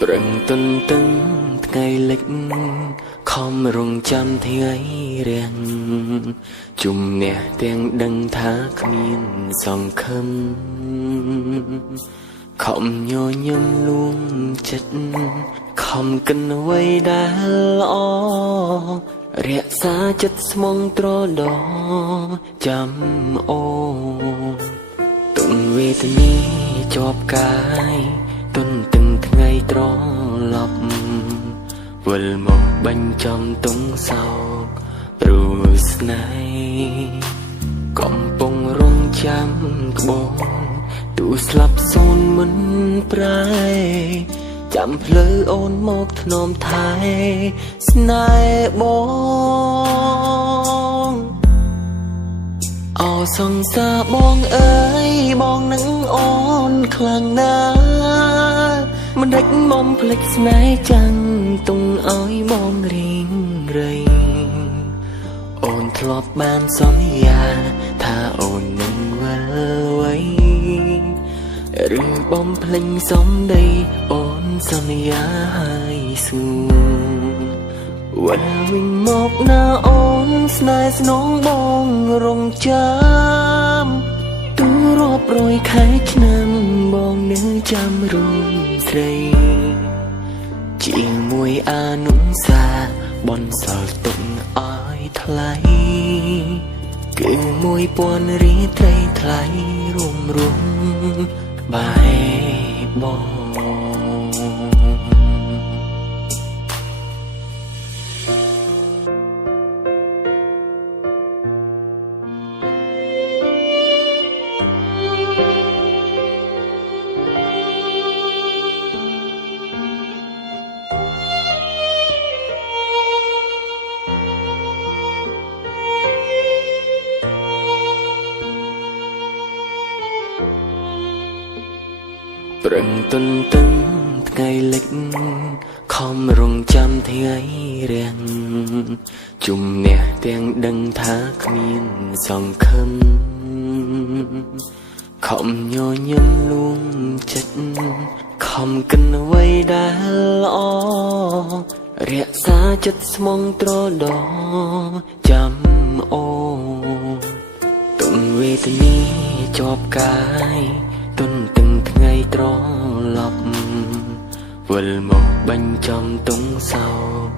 ប្រឹងទន្ទឹងថ្ងៃលិចខំរងចាំថ្ងៃរាំងជំនះទាំងដឹងថាគ្មានសង្ឃឹមខំញញឹមលួងចិត្តខំកិនអ្វីដែលល្អរក្សាចិត្តស្មងត្រដចាំអូទុនវេទនាជាប់កាយទន្ទឹងថ្ងៃត្រឡប់វិលមកបញ្ចំទុងសោកព្រោះស្នេហ៍កំពុងរងចាំក្បូនទូស្លាប់សូនមិនប្រែចាំភ្លឺអូនមកធ្នមថែស្នេហ៍បងអោសង្សារបងអើយបងនឹងអូនខ្លាំងណាស់មិនដេចមុំភ្លេចស្នេហ៍ចាំងទុំឲ្យបងរៀងរៃអូនធ្លាប់បានសន្យាថាអូននឹងវិលវៃឬបំភ្លេចសំដីអូនសន្យាឲ្យសួរវិលវិញមកណាអូនស្នេហ៍ស្នងបងរងចាំទូរាប់រយខែឆ្នាំបងនៅចាំរូបស្រីជាមួយអនុសាបនសល់ទុកឲ្យថ្លៃគឺ1000រាត្រីថ្លៃរួមបែបបងប្រឹងទន្ទឹងថ្ងៃលិចខំរងចាំថ្ងៃរាំងជំនះទាំងដឹងថាគ្មានសង្ឃឹមខំញញឹមលួងចិត្តខំកិនអ្វីដែលល្អរក្សាចិត្តស្មងត្រដចាំអូទុំវេទនាជាប់កាយទន្ទឹងថ្ងៃត្រឡប់វិលមកបញ្ចំទុងសោក